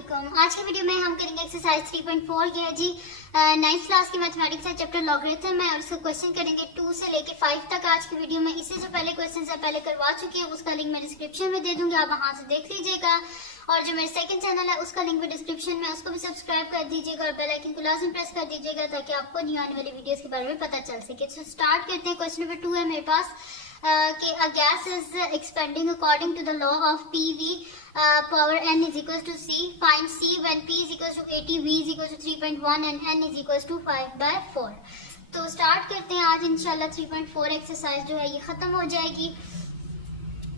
अस्सलामुअलैकुम। आज की वीडियो में हम करेंगे एक्सरसाइज 3.4 की है जी 9th क्लास की मैथमेटिक्स है, चैप्टर लॉगरिथम है और इसका क्वेश्चन करेंगे 2 से लेके 5 तक आज की वीडियो में। इससे जो पहले क्वेश्चन है पहले करवा चुकी है, उसका लिंक मैं डिस्क्रिप्शन में दे दूंगी, आप वहां से देख लीजिएगा। और जो मेरे सेकंड चैनल है उसका लिंक भी डिस्क्रिप्शन में, उसको भी सब्सक्राइब कर दीजिएगा और बेल आइकन को लाजमी प्रेस कर दीजिएगा ताकि आपको न्यू आने वाली वीडियोस के बारे में पता चल सके। तो स्टार्ट करते हैं। क्वेश्चन नंबर 2 है मेरे पास कि a gas is expanding according to the law of PV power n is equals to C. Find C when P is equals to 80, V is equals to 3.1 and n is equals to 5/4. तो start करते हैं। आज इंशाल्लाह 3.4 exercise जो है ये खत्म हो जाएगी।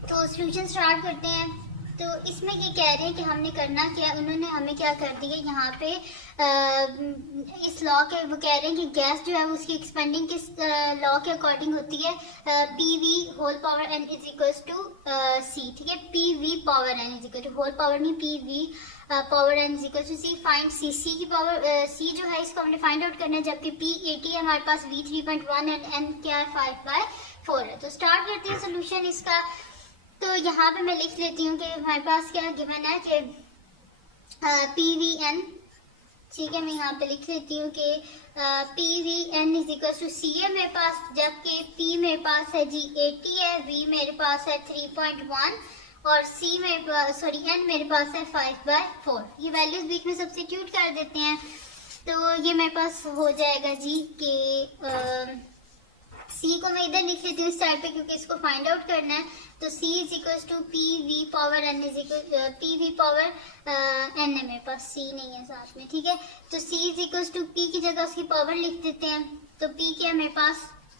तो सॉल्यूशन स्टार्ट करते हैं। तो इसमें ये कह रहे हैं कि हमने करना क्या है, उन्होंने हमें क्या कर दिया यहाँ पे इस लॉ के, वो कह रहे हैं कि गैस जो है उसकी एक्सपेंडिंग किस लॉ के अकॉर्डिंग होती है, PV whole power n is equals to c. ठीक है, PV power n is equal to whole power नहीं, PV power n is equal to c. Find c, c की पावर सी जो है इसको हमने फाइंड आउट करना है, जबकि पी 80 है हमारे पास, वी 3.1 एंड एन क्या है 5/4 है। तो स्टार्ट करते हैं सोल्यूशन इसका। तो यहाँ पे मैं लिख लेती हूँ कि हमारे पास क्या गिवन है कि पी वी एन, ठीक है, मैं यहाँ पे लिख लेती हूँ कि P V n is equal to c है मेरे पास, जबकि पी मेरे पास है जी 80 है, वी मेरे पास है 3.1 और सी मेरे पास एन मेरे पास है 5/4। ये वैल्यूज बीच में सब्स्टिट्यूट कर देते हैं। तो ये मेरे पास हो जाएगा जी कि सी को मैं इधर लिख लेती हूँ इस साइड पे क्योंकि इसको फाइंड आउट करना है। तो C is equals to P V power n is equal P V power n है मेरे पास, C नहीं है साथ में। ठीक है, तो C is equals to P की जगह उसकी पावर लिख देते हैं। तो P क्या है मेरे पास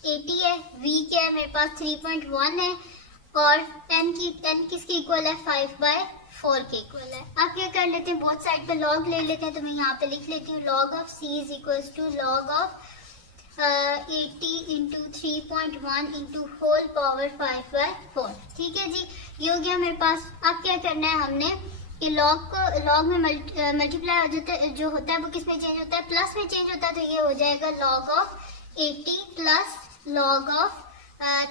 80 है, V क्या है मेरे पास 3.1 है और n किसके इक्वल है 5/4 के इक्वल है। अब क्या कर लेते हैं, बहुत साइड पे लॉग ले लेते हैं। तो मैं यहाँ पे लिख लेती हूँ log of C is equals to log of 80 into 3.1 into whole power 5/4। ठीक है जी, ये हो गया मेरे पास। अब क्या करना है हमने कि लॉग में मल्टीप्लाई जो होता है वो किस में चेंज होता है, प्लस में चेंज होता है। तो ये हो जाएगा log of 80 plus log of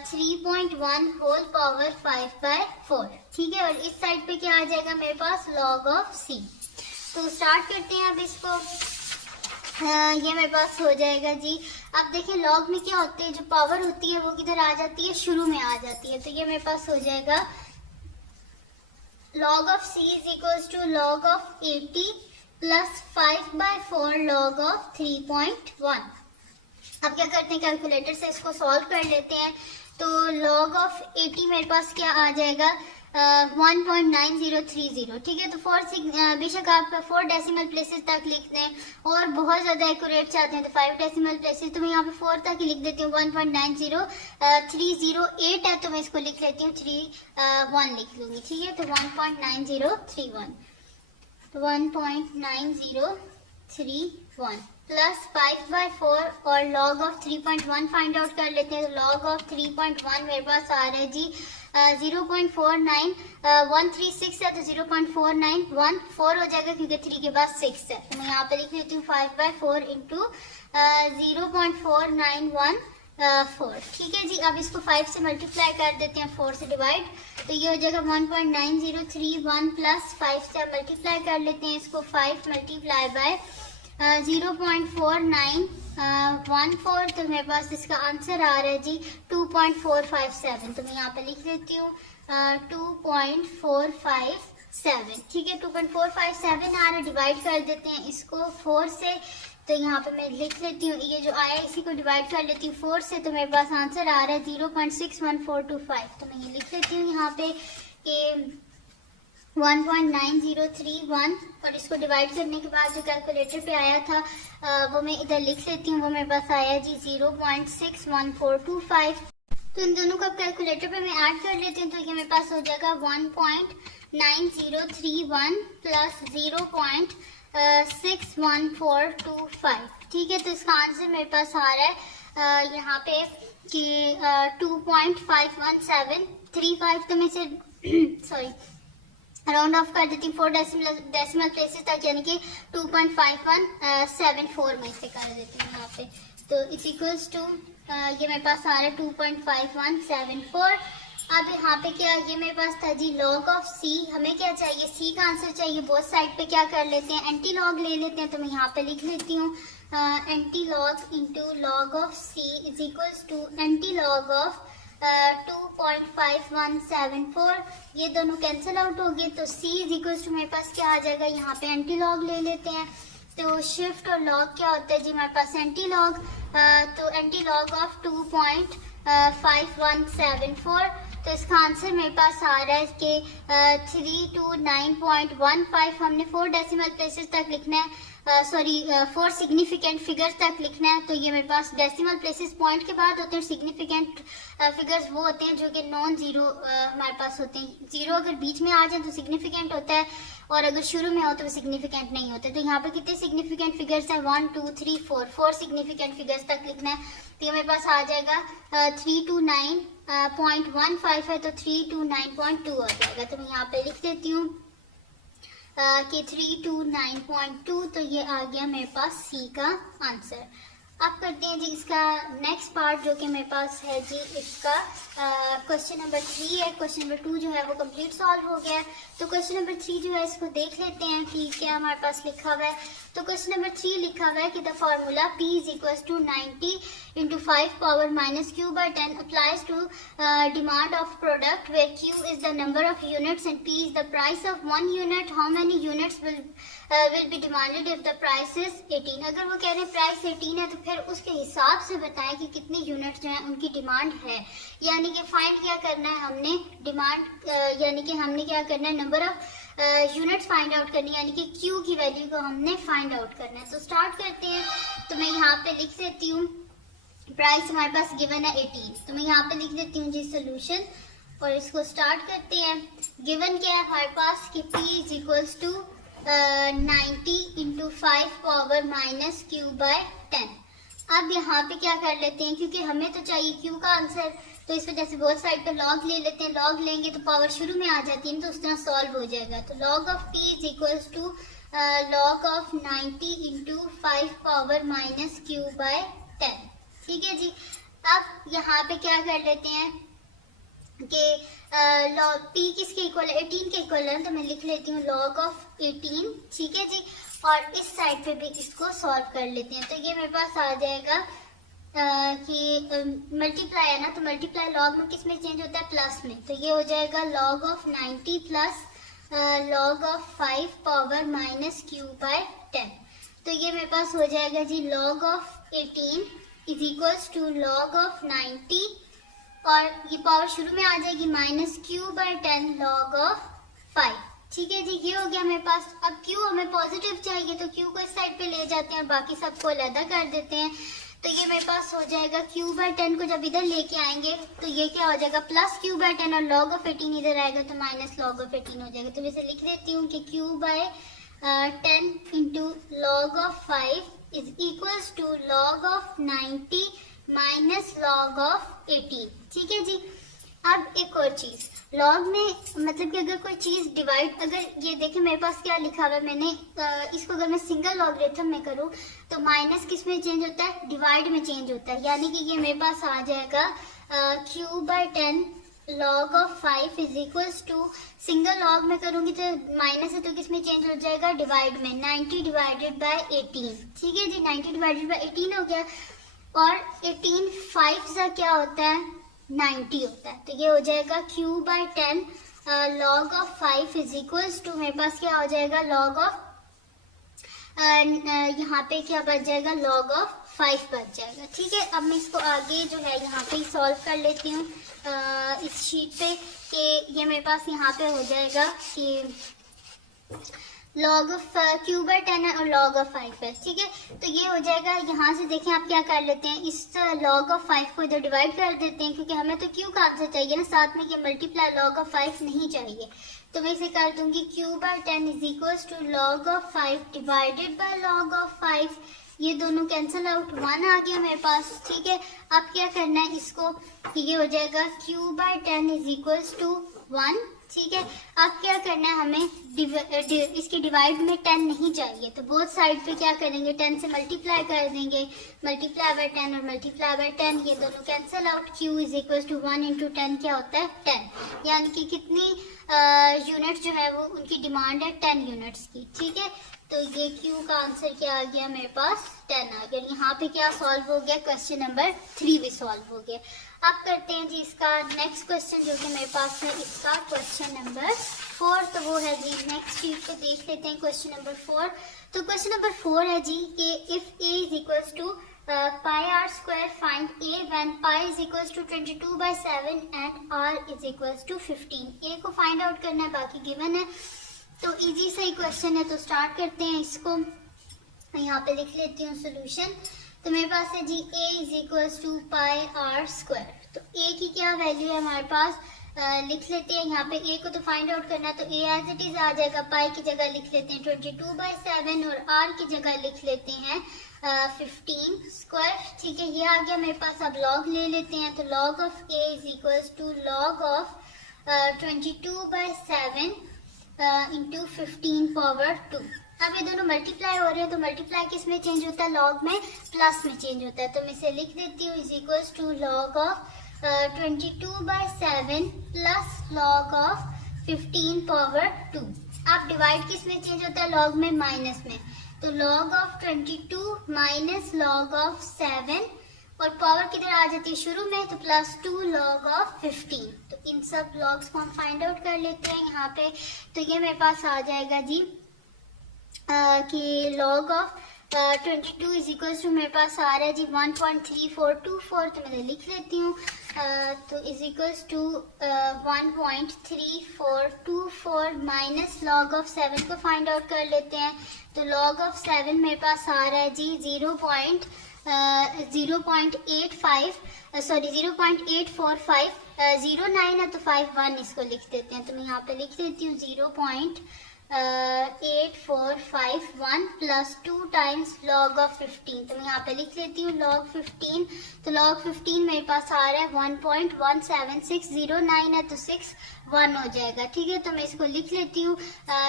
3.1 whole power 5/4। ठीक है, और इस साइड पे क्या आ जाएगा मेरे पास लॉग ऑफ C। तो स्टार्ट करते हैं अब इसको। ये मेरे पास हो जाएगा जी। अब देखिए लॉग में क्या होते हैं, जो पावर होती है वो किधर आ जाती है, शुरू में आ जाती है। तो ये मेरे पास हो जाएगा log of C is equals to log of 80 plus 5/4 log of 3.1। अब क्या करते हैं, कैलकुलेटर से इसको सॉल्व कर लेते हैं। तो लॉग ऑफ 80 मेरे पास क्या आ जाएगा 1.9030। ठीक है, तो बेशक आप 4 डेसिमल प्लेसेस तक लिख दें और बहुत ज्यादा एक्यूरेट चाहते हैं तो 5 डेसिमल प्लेसेस। तो मैं यहाँ पे 4 तक ही लिख देती हूँ। 1.90308 है तो मैं इसको लिख लेती हूँ 31 लिख लूंगी। ठीक है, तो 1.9031 तो 1.9031 प्लस 5/4 और लॉग ऑफ 3.1 फाइंड आउट कर लेते हैं। तो लॉग ऑफ 3.1 मेरे पास आ रहा है जी 0.49136 है, तो 0.491 हो जाएगा क्योंकि 3 के बाद 6 है। तो मैं यहाँ पे लिख लेती हूँ 5/4 इंटू 0.4914। ठीक है जी, अब इसको 5 से मल्टीप्लाई कर देते हैं, 4 से डिवाइड। तो ये हो जाएगा 1.9031 प्लस 5 से मल्टीप्लाई कर लेते हैं इसको, 5 मल्टीप्लाई बाय 0.4914। तो मेरे पास इसका आंसर आ रहा है जी 2.457। तो मैं यहाँ पे लिख देती हूँ 2.457। ठीक है, 2.457 आ रहा है। डिवाइड कर देते हैं इसको 4 से। तो यहाँ पे मैं लिख लेती हूँ, ये जो आया इसी को डिवाइड कर लेती हूँ 4 से। तो मेरे पास आंसर आ रहा है 0.61425। तो मैं ये लिख लेती हूँ यहाँ पे कि 1.9031 और इसको डिवाइड करने के बाद जो कैलकुलेटर पे आया था वो मैं इधर लिख लेती हूँ। वो मेरे पास आया जी 0.61425। तो इन दोनों को अब कैलकुलेटर पे मैं ऐड कर लेती हूँ। तो ये मेरे पास हो जाएगा 1.9031 प्लस 0.61425। ठीक है, तो इसका आंसर मेरे पास आ रहा है यहाँ पे कि 2.51735। तो मैं से सॉरी राउंड ऑफ कर देती हूँ 4 डेसिमल प्लेसेस तक, यानी कि 2.5174 में से कर देती हूँ यहाँ पे। तो इट्स इक्वल्स टू ये मेरे पास आ रहा है 2.5174। अब यहाँ पे क्या, ये मेरे पास था जी log ऑफ c, हमें क्या चाहिए, c का आंसर चाहिए। बोथ साइड पे क्या कर लेते हैं, एंटी लॉग ले लेते हैं। तो मैं यहाँ पे लिख लेती हूँ anti log into log of c is equals to anti log of 2.5174। ये दोनों कैंसिल आउट हो गए, तो c इज इक्वल्स टू मेरे पास क्या आ जाएगा, यहाँ पे एंटी लॉग ले लेते हैं। तो शिफ्ट और लॉग क्या होता है जी, हमारे पास एंटी लॉग, तो एंटी लॉग ऑफ 2.5174। तो इसका आंसर मेरे पास आ रहा है कि 329.15। हमने 4 डेसिमल प्लेसेस तक लिखना है, 4 सिग्निफिकेंट फिगर्स तक लिखना है। तो ये मेरे पास डेसिमल प्लेसेस पॉइंट के बाद होते हैं, सिग्निफिकेंट फिगर्स वो होते हैं जो कि नॉन जीरो हमारे पास होते हैं। जीरो अगर बीच में आ जाए तो सिग्निफिकेंट होता है, और अगर शुरू में हो तो वो सिग्निफिकेंट नहीं होते। तो यहाँ पे कितने सिग्निफिकेंट फिगर्स हैं, 1 2 3 4 सिग्निफिकेंट फिगर्स तक लिखना है। तो ये मेरे पास आ जाएगा 329.15 है, तो 329.2 आ जाएगा। तो मैं यहाँ पे लिख देती हूँ कि 329.2, तो ये आ गया मेरे पास सी का आंसर। अब करते हैं जी इसका नेक्स्ट पार्ट, जो कि मेरे पास है जी इसका क्वेश्चन नंबर 3 है। क्वेश्चन नंबर 2 जो है वो कंप्लीट सॉल्व हो गया है। तो क्वेश्चन नंबर 3 जो है इसको देख लेते हैं कि क्या हमारे पास लिखा हुआ है। तो क्वेश्चन नंबर 3 लिखा हुआ है कि the formula p is equals to 90 into 5 power minus q by 10 applies to demand of product where q is the number of units and p is the price of 1 unit. How many units will be demanded if the price is 18? अगर वो कह रहे हैं price 18 है, तो फिर उसके हिसाब से बताएं कि कितने यूनिट जो है उनकी डिमांड है। यानी कि फाइंड क्या करना है हमने, डिमांड यानी कि हमने क्या करना है, number of units find out करनी है, यानी कि Q की वैल्यू को हमने फाइंड आउट करना है। तो स्टार्ट करते हैं। तो मैं यहाँ पे लिख देती हूँ, प्राइस हमारे पास गिवन है 18, तो मैं यहाँ पे लिख देती हूँ जी सोल्यूशन, और इसको स्टार्ट करते हैं। गिवन क्या है हमारे पास कि P is equals to 90 into 5 power minus Q by 10। अब यहाँ पे क्या कर लेते हैं, क्योंकि हमें तो चाहिए Q का आंसर, तो इस वजह से बहुत साइड पे लॉग ले लेते हैं। लॉग लेंगे तो पावर शुरू में आ जाती है, तो उस तरह सॉल्व हो जाएगा। तो log of P is equals to log of 90 into 5 power minus Q by 10। ठीक है जी। अब यहाँ पे क्या कर लेते हैं कि लॉग P किसके इक्वल है, 18 के इक्वल है, तो मैं लिख लेती हूँ लॉग ऑफ 18। ठीक है जी। और इस साइड पे भी इसको सॉल्व कर लेते हैं। तो ये मेरे पास आ जाएगा कि मल्टीप्लाई है ना, तो मल्टीप्लाई लॉग में किस में चेंज होता है, प्लस में। तो ये हो जाएगा log of 90 plus log of 5 power minus Q by 10। तो ये मेरे पास हो जाएगा जी log of 18 is equals to log of 90, और ये पावर शुरू में आ जाएगी minus Q by 10 log of 5। ठीक है जी, ये हो गया मेरे पास। अब Q हमें पॉजिटिव चाहिए, तो Q को इस साइड पे ले जाते हैं और बाकी सबको अलग कर देते हैं। तो ये मेरे पास हो जाएगा Q बाय 10 को जब इधर लेके आएंगे तो ये क्या हो जाएगा, प्लस Q बाय 10, और लॉग ऑफ 18 इधर आएगा तो माइनस लॉग ऑफ 18 हो जाएगा। तो मैं इसे लिख देती हूँ कि Q by 10 into log of 5 is equals to log of 90 minus log of 18। ठीक है जी। अब एक और चीज, लॉग में मतलब कि अगर कोई चीज डिवाइड, अगर ये देखें मेरे पास क्या लिखा हुआ है, मैंने इसको अगर मैं सिंगल लॉगरिथम में करूँ तो माइनस किस में चेंज होता है, डिवाइड में चेंज होता है। यानी कि ये मेरे पास आ जाएगा Q by 10 log of 5 is equals to, single log में करूंगी तो माइनस है तो किस में चेंज हो जाएगा, डिवाइड में, 90 डिवाइडेड बाय 18। ठीक है जी, 90 डिवाइडेड बाय 18 हो गया, और 18 5 सा क्या होता है, 90 होता है। तो ये हो जाएगा Q by 10 log of 5 is equals to, मेरे पास क्या हो जाएगा, लॉग ऑफ यहाँ पे क्या बच जाएगा, लॉग ऑफ 5 बच जाएगा। ठीक है। अब मैं इसको आगे जो है यहाँ पे सॉल्व कर लेती हूँ इस शीट पे, कि ये मेरे पास यहाँ पे हो जाएगा कि लॉग ऑफ Q बाय 10 है और लॉग ऑफ 5 है। ठीक है। तो ये हो जाएगा, यहाँ से देखें आप क्या कर लेते हैं, इस लॉग ऑफ 5 को इधर डिवाइड कर देते हैं, क्योंकि हमें तो Q का आंसर चाहिए ना, साथ में कि मल्टीप्लाई लॉग ऑफ 5 नहीं चाहिए। तो मैं इसे कर दूंगी Q by 10 is equals to log of 5 divided by log of 5। ये दोनों कैंसिल आउट, 1 आ गया मेरे पास। ठीक है। अब क्या करना है इसको, ये हो जाएगा Q by 10 is equals to 1। ठीक है, अब क्या करना है हमें, इसके डिवाइड में 10 नहीं चाहिए, तो बोथ साइड पे क्या करेंगे, 10 से मल्टीप्लाई कर देंगे, मल्टीप्लाई बाय 10 और मल्टीप्लाई बाय 10, ये दोनों cancel out, q is equal to 1 into 10 क्या होता है 10, यानी कि कितनी यूनिट जो है वो उनकी डिमांड है 10 यूनिट्स की, ठीक है। तो ये q का आंसर क्या आ गया मेरे पास 10 आ गया। यहाँ पे क्या सॉल्व हो गया, क्वेश्चन नंबर 3 भी सॉल्व हो गया। अब करते हैं जी इसका नेक्स्ट क्वेश्चन जो कि मेरे पास है, इसका क्वेश्चन नंबर 4, तो वो है जी नेक्स्ट शीट पे देख लेते हैं क्वेश्चन नंबर 4। तो क्वेश्चन नंबर 4 है जी कि if a is equals to pi r square, find a when pi is equals to 22/7 and r is equals to 15। a को फाइंड आउट करना है, बाकी गिवन है, तो इजी सा ही क्वेश्चन है, तो स्टार्ट करते हैं इसको। यहाँ पे लिख लेती हूँ सोल्यूशन। तो मेरे पास है जी a is equals to pi r square, तो a की क्या वैल्यू है हमारे पास, लिख लेते हैं। यहाँ पे a को तो फाइंड आउट करना है, तो a एज इट इज आ जाएगा, पाई की जगह लिख लेते हैं 22/7 और r की जगह लिख लेते हैं 15 स्क्वायर, ठीक है, ये आ गया मेरे पास। अब लॉग ले लेते हैं, तो log of a is equals to log of 22/7 into 15 power 2। अब ये दोनों मल्टीप्लाई हो रहे हैं, तो मल्टीप्लाई किस में चेंज होता है, लॉग में, प्लस में चेंज होता है, तो मैं इसे लिख देती हूँ is equals to log of 22/7 plus log of 15 power 2। अब डिवाइड किस में चेंज होता है, लॉग में, माइनस में, तो log of 22 minus log of 7 और पावर किधर आ जाती है शुरू में, तो +2 log ऑफ 15। तो इन सब लॉग्स को हम फाइंड आउट कर लेते हैं यहाँ पे। तो ये मेरे पास आ जाएगा जी कि log of 22 is equal to मेरे पास आ रहा है जी 1.3424, तो मैं लिख लेती हूँ। तो is equals to 1.3424 minus log of 7 को फाइंड आउट कर लेते हैं। तो लॉग ऑफ 7 मेरे पास आ रहा है जी 0.85 सॉरी 0.845 09 है, तो 51 इसको लिख देते हैं। तो मैं यहाँ पे लिख देती हूँ 0.8451 प्लस 2 टाइम्स लॉग ऑफ 15। तो मैं यहाँ पे लिख लेती हूँ लॉग 15। तो लॉग 15 मेरे पास आ रहा है 1.17609 है, तो 61 हो जाएगा, ठीक है। तो मैं इसको लिख लेती हूँ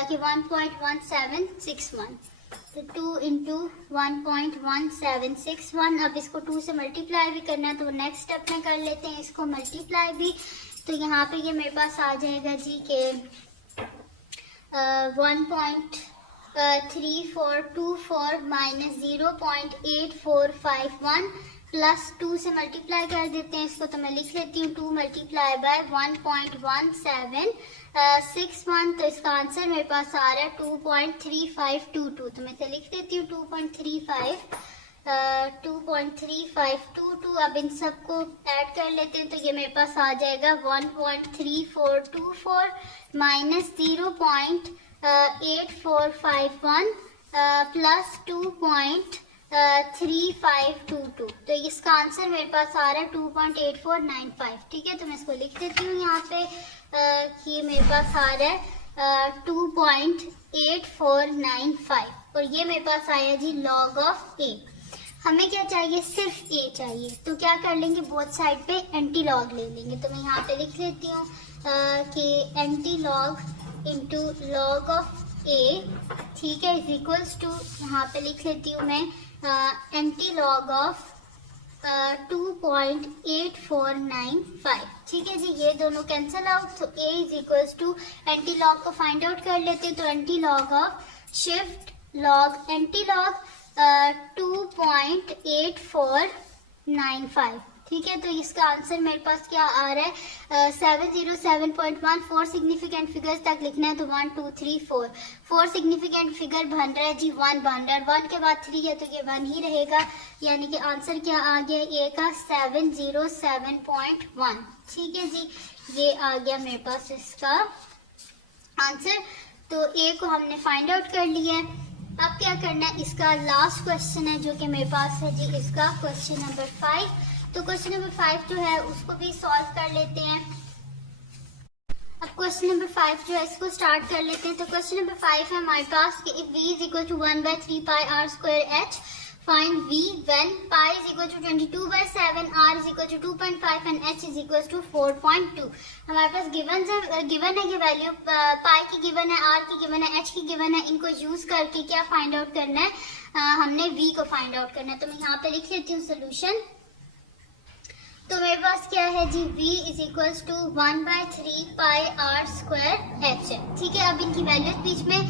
कि 1.1761, तो 2 इंटू 1.1761। अब इसको 2 से मल्टीप्लाई भी करना है, तो नेक्स्ट स्टेप में कर लेते हैं इसको मल्टीप्लाई भी। तो यहाँ पे ये मेरे पास आ जाएगा जी के 1.3424 माइनस 0.8451 प्लस 2 से मल्टीप्लाई कर देते हैं इसको। तो मैं लिख लेती हूँ 2 मल्टीप्लाई बाय 1.1761। तो इसका आंसर मेरे पास आ रहा है 2.3522। तो मैं इसे लिख देती हूँ 2.3522। अब इन सबको ऐड कर लेते हैं, तो ये मेरे पास आ जाएगा 1.3424 माइनस 0.8451 प्लस 2.3522। तो इसका आंसर मेरे पास आ रहा है 2.8495, ठीक है। तो मैं इसको लिख देती हूँ यहाँ पे कि मेरे पास आ रहा है 2.8495 और ये मेरे पास आया जी लॉग ऑफ a। हमें क्या चाहिए, सिर्फ a चाहिए, तो क्या कर लेंगे, बोथ साइड पे एंटी लॉग ले लेंगे। तो मैं यहाँ पे लिख लेती हूँ कि anti log into log of a, ठीक है, इज इक्वल्स टू, यहाँ पे लिख लेती हूँ मैं एंटी लॉग ऑफ 2.8495, ठीक है जी। ये दोनों कैंसिल आउट, तो a is equals to anti log को फाइंड आउट कर लेते हैं। तो anti log of shift log anti log 2.8495, ठीक है। तो इसका आंसर मेरे पास क्या आ रहा है 707.14 सिग्निफिकेंट फिगर्स तक लिखना है। तो 1 2 3 4 सिग्निफिकेंट फिगर बन रहा है जी, 1 बन रहा है, 1 के बाद 3 है तो ये 1 ही रहेगा, यानी कि आंसर क्या आ गया ए का 707.1, ठीक है जी। ये आ गया मेरे पास इसका आंसर। तो ए को हमने फाइंड आउट कर लिया है। अब क्या करना है, इसका लास्ट क्वेश्चन है जो कि मेरे पास है जी, इसका क्वेश्चन नंबर 5। तो क्वेश्चन नंबर 5 जो है उसको भी सॉल्व कर लेते हैं। अब क्वेश्चन नंबर 5 जो है इसको स्टार्ट कर लेते हैं। तो क्वेश्चन नंबर 5 है हमारे पास कि if v is equal to 1/3 pi r square h Find v when pi is equal to 22/7, r is equal to 2.5 and h is equal to 4.2. हमारे पास गिवन है कि वैल्यू पाई की गिवन है, are की गिवन है, H की given है. इनको यूज करके क्या फाइंड आउट करना है, हमने v को फाइंड आउट करना है. तो मैं यहाँ पे लिख लेती हूँ सोल्यूशन. तो मेरे पास क्या है जी, v is equal to 1/3 pi r square h है. ठीक है, अब इनकी वैल्यूज बीच में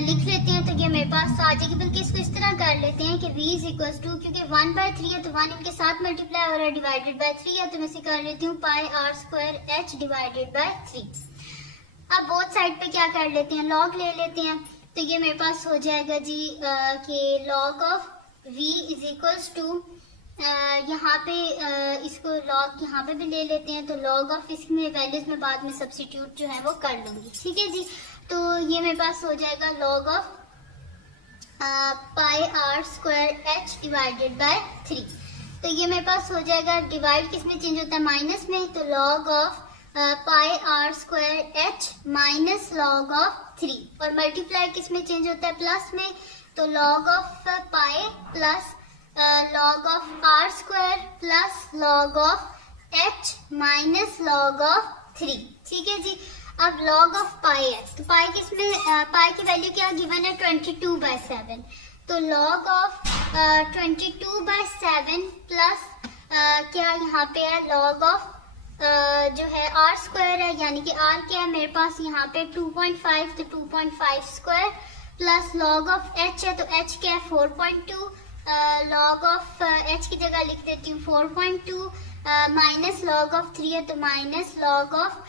लिख लेते हैं. तो ये मेरे पास आ जाएगी, बल्कि इसको इस तरह कर लेते हैं कि v इज इक्वल टू, क्योंकि 1/3 है तो 1 इनके साथ मल्टीप्लाई हो रहा है, डिवाइडेड बाय 3 है, तो मैं इसे कर लेती हूँ pi r square h divided by 3. अब बोथ साइड पे क्या कर लेते हैं, लॉग ले लेते हैं. तो ये मेरे पास हो जाएगा जी कि log of v is equal to, यहाँ पे इसको लॉग यहाँ पे भी ले लेते हैं. तो लॉग ऑफ इसमें वैल्यूज में बाद में सब्स्टिट्यूट जो है वो कर लूंगी. ठीक है जी. तो ये मेरे पास हो जाएगा log of pi r square h divided by 3. तो ये मेरे पास हो जाएगा, डिवाइड किस में चेंज होता है, माइनस में. तो log of pi r square h minus log of 3, और मल्टीप्लाई किस में चेंज होता है, प्लस में. तो log of pi plus log of r square plus log of h minus log of 3. ठीक है जी. अब लॉग ऑफ पाई है, तो पाई किसमें, पाई की वैल्यू क्या गिवन है, 22/7. तो लॉग ऑफ 22/7 प्लस क्या यहाँ पे है, लॉग ऑफ जो है आर स्क्वायर है, यानी कि आर क्या है मेरे पास यहाँ पे 2.5, तो 2.5 square plus log of H है, तो एच क्या है 4.2. लॉग ऑफ एच की जगह लिख देती हूँ 4.2 माइनस लॉग ऑफ 3 है, तो माइनस लॉग ऑफ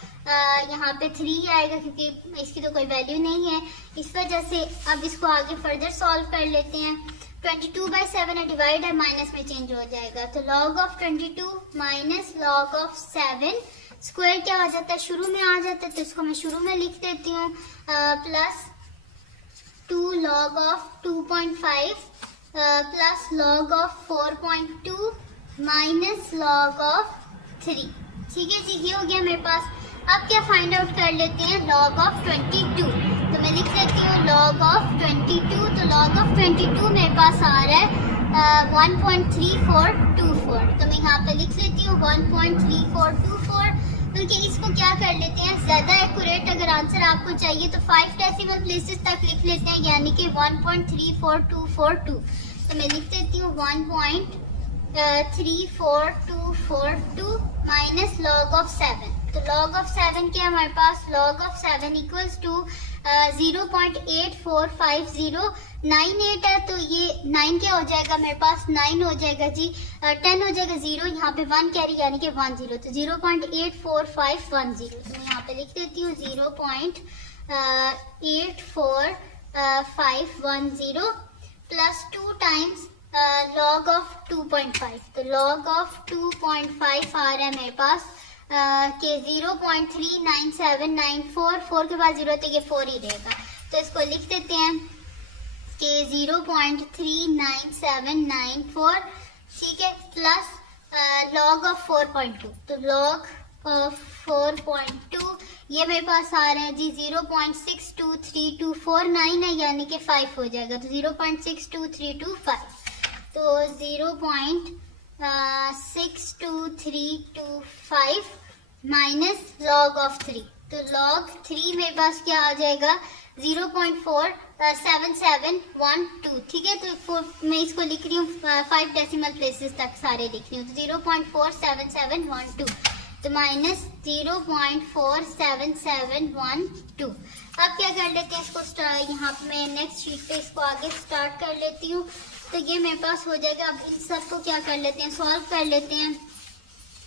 यहाँ पे 3 आएगा, क्योंकि इसकी तो कोई वैल्यू नहीं है. इस वजह से अब इसको आगे फर्दर सॉल्व कर लेते हैं. 22/7 है, डिवाइड है, माइनस में चेंज हो जाएगा. तो log of 22 minus log of 7 square क्या हो जाता है, शुरू में आ जाता है, तो इसको मैं शुरू में लिख देती हूँ. Plus 2 log of 2.5 plus log of 4.2 minus log of 3. ठीक है जी, ये हो गया मेरे पास. अब क्या फाइंड आउट कर लेते हैं, लॉग ऑफ 22. तो मैं लिख लेती हूँ लॉग ऑफ 22. तो लॉग ऑफ 22 मेरे पास आ रहा है 1.3424. तो मैं यहाँ पे लिख लेती हूँ 1.3424. बल्कि इसको क्या कर लेते हैं, ज्यादा एक्यूरेट अगर आंसर आपको चाहिए तो 5 डेसिमल प्लेसेस तक लिख लेते हैं, यानी कि 1.34242. तो मैं लिख देती हूँ 1.34242 माइनस लॉग ऑफ 7. तो लॉग ऑफ 7 क्या है हमारे पास, लॉग ऑफ 7 इक्वल्स टू 0.8450. 98 है, तो ये 9 क्या हो जाएगा मेरे पास, 9 हो जाएगा जी. 10 हो जाएगा 0, यहाँ पे 1 कैरी यानी कि 10. तो 0.84510. तो मैं यहाँ पे लिख देती हूँ 0.84510 प्लस 2 टाइम्स लॉग ऑफ 2.5. तो लॉग ऑफ 2.5 आ रहा है मेरे पास के 0.39794. 4 के बाद 0 तो ये 4 ही रहेगा. तो इसको लिख देते हैं के 0.39794. ठीक है, प्लस लॉग ऑफ 4.2. तो लॉग ऑफ 4.2 ये मेरे पास आ रहा है जी 0.623249 है, यानी कि 5 हो जाएगा. तो 0.62325. तो 0.62325 माइनस लॉग ऑफ 3. तो लॉग 3 मेरे पास क्या आ जाएगा, 0.47712. ठीक है, तो मैं इसको लिख रही हूँ 5 डेसिमल प्लेसेस तक सारे लिख रही हूँ. तो 0.47712 तो माइनस 0.47712. अब क्या कर लेते हैं, इसको यहाँ पे मैं नेक्स्ट शीट पे इसको आगे स्टार्ट कर लेती हूँ. तो ये मेरे पास हो जाएगा. अब इन सबको क्या कर लेते हैं, सॉल्व कर लेते हैं.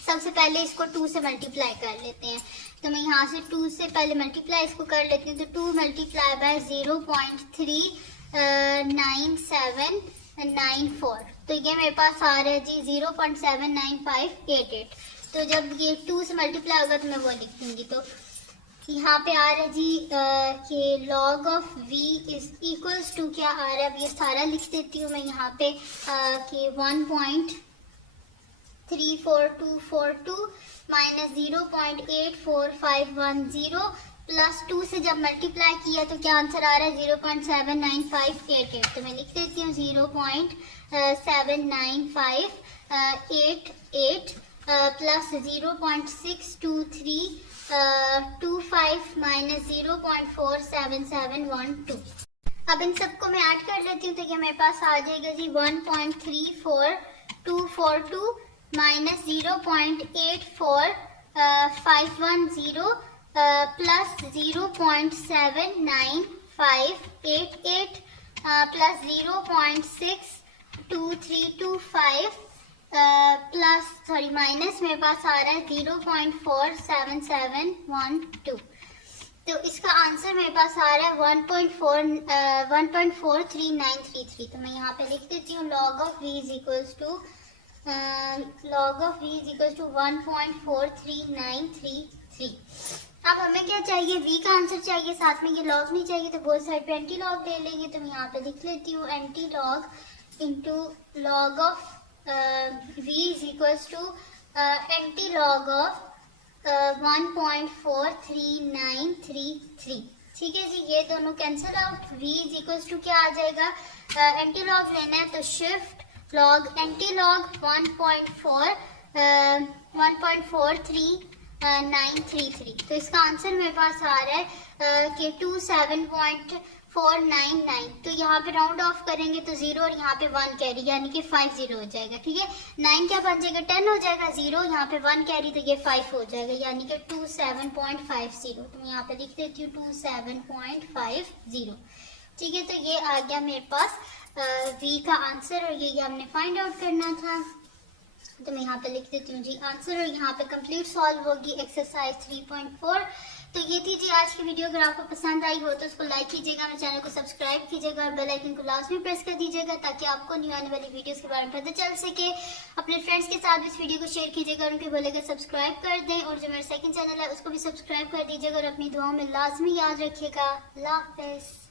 सबसे पहले इसको 2 से मल्टीप्लाई कर लेते हैं. तो मैं यहाँ से 2 से पहले मल्टीप्लाई इसको कर लेती हूँ. तो 2 मल्टीप्लाई बाय 0.39794. तो ये मेरे पास आ रहा है जी 0.79588. तो जब ये 2 से मल्टीप्लाई होगा तो मैं वो लिख दूंगी. तो यहाँ पे आ रहा है जी कि log of v is equals to क्या आ रहा है, अब ये सारा लिख देती हूँ मैं यहाँ पे कि 1.34242 माइनस 0.84510 प्लस 2 से जब मल्टीप्लाई किया तो क्या आंसर आ रहा है 0.79588। तो मैं लिख देती हूँ 0.79588 प्लस 0.62325 माइनस 0.47712। अब इन सबको मैं ऐड कर लेती हूँ तो ये मेरे पास आ जाएगा जी 1.34242 minus 0.84510 plus 0.79588 plus 0.62325 plus minus मेरे पास आ रहा है 0.47712। तो इसका आंसर मेरे पास आ रहा है 1.43933। तो मैं यहाँ पे लिख देती हूँ log of v is equals to 1.43933। अब हमें क्या चाहिए, v का आंसर चाहिए, साथ में ये log नहीं चाहिए, तो बोथ साइड पे एंटी लॉग ले लेंगे। तो मैं यहाँ पे लिख लेती हूँ anti log into log of v is equals to anti log of 1.43933। ठीक है जी, ये दोनों cancel out. v is equals to क्या आ जाएगा, एंटी लॉग लेना है तो शिफ्ट लॉग एंटी लॉग 1.43933। तो इसका आंसर मेरे पास आ रहा है कि 27.499। तो यहाँ पे राउंड ऑफ करेंगे तो 0 और यहाँ पे 1 कैरी, यानी कि 50 हो जाएगा। ठीक है, 9 क्या बन जाएगा 10 हो जाएगा, 0 यहाँ पे 1 कैरी तो ये 5 हो जाएगा, यानी कि 27.50। तो मैं यहाँ पे लिख देती हूँ 27.50। ठीक है, तो ये आ गया मेरे पास v का आंसर, और ये हमने फाइंड आउट करना था। तो मैं यहाँ पे लिख देती हूँ जी आंसर, और यहाँ पे कंप्लीट सॉल्व होगी एक्सरसाइज 3.4। तो ये थी जी आज की वीडियो। अगर आपको पसंद आई हो तो उसको लाइक कीजिएगा, मेरे चैनल को सब्सक्राइब कीजिएगा और बेल आइकन को लाजमी प्रेस कर दीजिएगा ताकि आपको न्यू आने वाली वीडियोस के बारे में पता चल सके। अपने फ्रेंड्स के साथ इस वीडियो को शेयर कीजिएगा और उनको बोलेगा सब्सक्राइब कर दें, और जो मेरा सेकंड चैनल है उसको भी सब्सक्राइब कर दीजिएगा और अपनी दुआओं में लाजमी याद रखिएगा। अल्लाह हाफिज़।